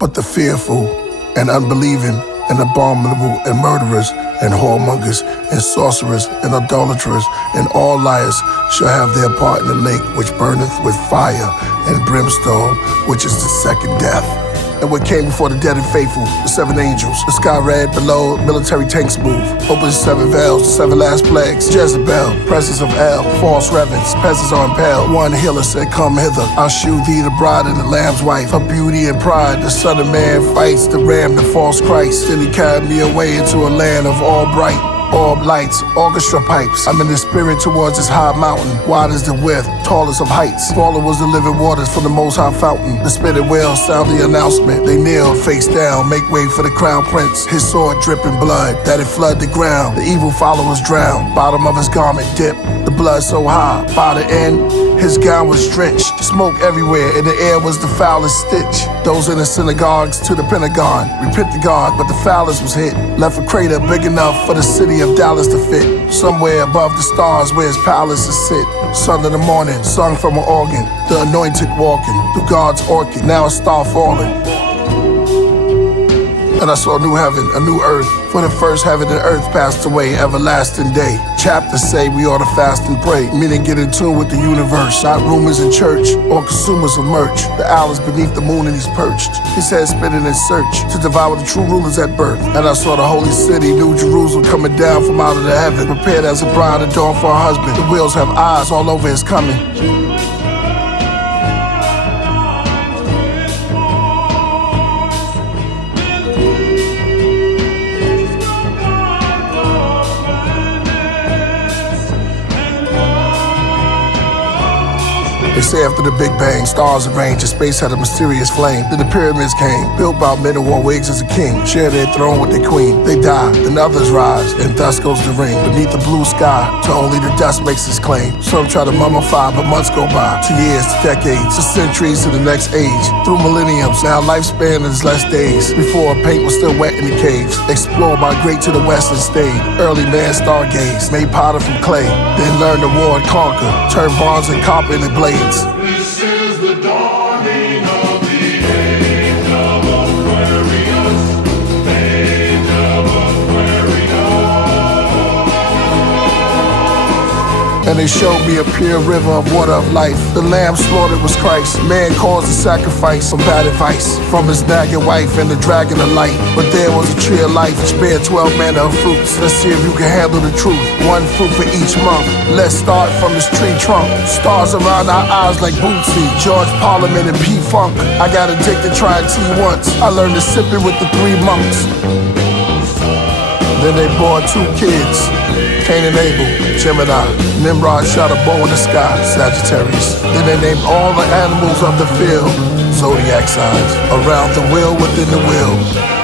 but the fearful and unbelieving and abominable and murderers and whoremongers and sorcerers and idolaters and all liars shall have their part in the lake which burneth with fire and brimstone, which is the second death. And what came before the dead and faithful, the seven angels, the sky red below, military tanks move, opens seven veils, the seven last plagues, Jezebel, presence of El, false reverence, peasants are impaled. One healer said, come hither, I'll shew thee the bride and the lamb's wife, her beauty and pride, the son of man fights the ram, the false Christ. Then he carried me away into a land of all bright, orb lights, orchestra pipes. I'm in the spirit towards this high mountain, wide as the width, tallest of heights. Fallen was the living waters from the most high fountain. The spitted whales sound the announcement. They kneeled face down, make way for the crown prince. His sword dripping blood, that it flood the ground. The evil followers drowned, bottom of his garment dipped. The blood so high, by the end, his gown was drenched. Smoke everywhere, and the air was the foulest stitch. Those in the synagogues to the Pentagon, repent to God, but the foulest was hit. Left a crater big enough for the city of Dallas to fit. Somewhere above the stars where his palaces sit. Sun in the morning, sung from an organ. The anointed walking through God's orchid. Now a star falling. And I saw a new heaven, a new earth. For the first heaven and earth passed away, everlasting day. Chapters say we ought to fast and pray, meaning get in tune with the universe. Not rumors in church or consumers of merch. The owl is beneath the moon and he's perched. His head spinning in search to devour the true rulers at birth. And I saw the holy city, New Jerusalem, coming down from out of the heaven, prepared as a bride adorned for her husband. The wheels have eyes all over his coming. They say after the Big Bang, stars arranged, and space had a mysterious flame. Then the pyramids came, built by men who wore wigs as a king, share their throne with their queen. They die, then others rise, and thus goes the ring. Beneath the blue sky, till only the dust makes its claim. Some try to mummify, but months go by. To years, to decades, to centuries, to the next age. Through millenniums, now lifespan is less days. Before, paint was still wet in the caves. Explored by great to the west and stayed. Early man stargazed, made powder from clay. Then learned to war and conquer, turned bronze and copper into blades. This is the dawning of the age of Aquarius, age of Aquarius. And they showed me a pure river of water of life. The lamb slaughtered was Christ. Man caused a sacrifice from bad advice, from his nagging wife and the dragon of light. But there was a tree of life which bare 12 manner of fruits. Let's see if you can handle the truth. One fruit for each month. Let's start from this tree trunk. Stars around our eyes like Bootsy, George Parliament and P-Funk. I got addicted trying tea once. I learned to sip it with the 3 monks. Then they bore 2 kids, Cain and Abel, Gemini. Nimrod shot a bow in the sky, Sagittarius. Then they named all the animals of the field, zodiac signs. Around the wheel within the wheel.